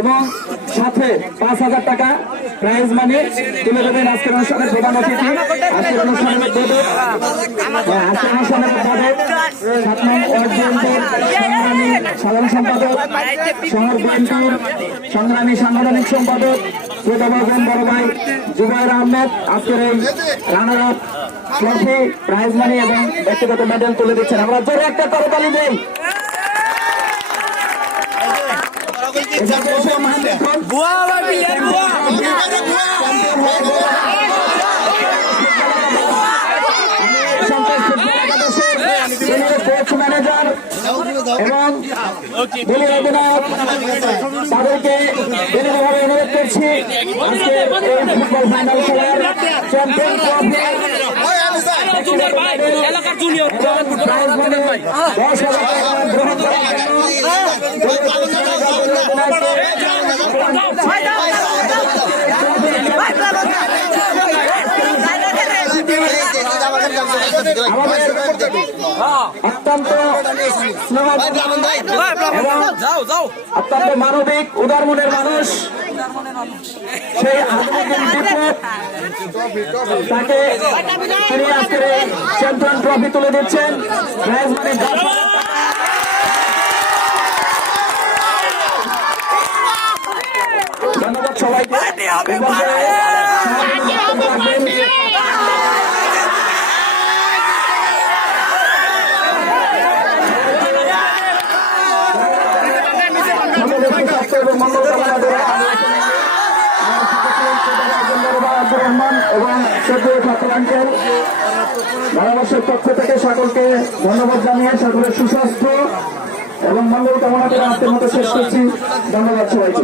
এবং সাথে ৫,০০০ টাকা প্রাইজ মানি তুলে দেবেন আজকের অনুষ্ঠানের প্রধান অতিথি। আজকের অনুষ্ঠানের সাত নং ওয়ার্ড বিএনপির সংগ্রামী সাধারণ সম্পাদক, শহর বিএনপির সংগ্রামী সাংগঠনিক সম্পাদক শ্রোতাভাজন বড় ভাই জুবাইর আহমেদ আজকের এই runner up trophy, prize money এবং ব্যক্তিগত মেডেল তুলে দিচ্ছেন। আমরা জোরে একটা করতালি দেই। ম্যানেজার এবং দলীয় অধিনায়ক তাদেরকে বিনীতভাবে অনুরোধ করছি আজকে এই ফুটবল ফাইনাল খেলার চ্যাম্পিয়ন অত্যন্ত মানবিক উদার মনের মানুষ, সেই তাকে তিনি আজকের চ্যাম্পিয়ন ট্রফি তুলে দিচ্ছেন। ধন্যবাদ সবাইকে। এবং ভারতবর্ষের পক্ষ থেকে সকলকে ধন্যবাদ জানিয়ে সকলের সুস্বাস্থ্য এবং মঙ্গল কামনা করে আজকের মতো শেষ করছি। ধন্যবাদ সবাইকে।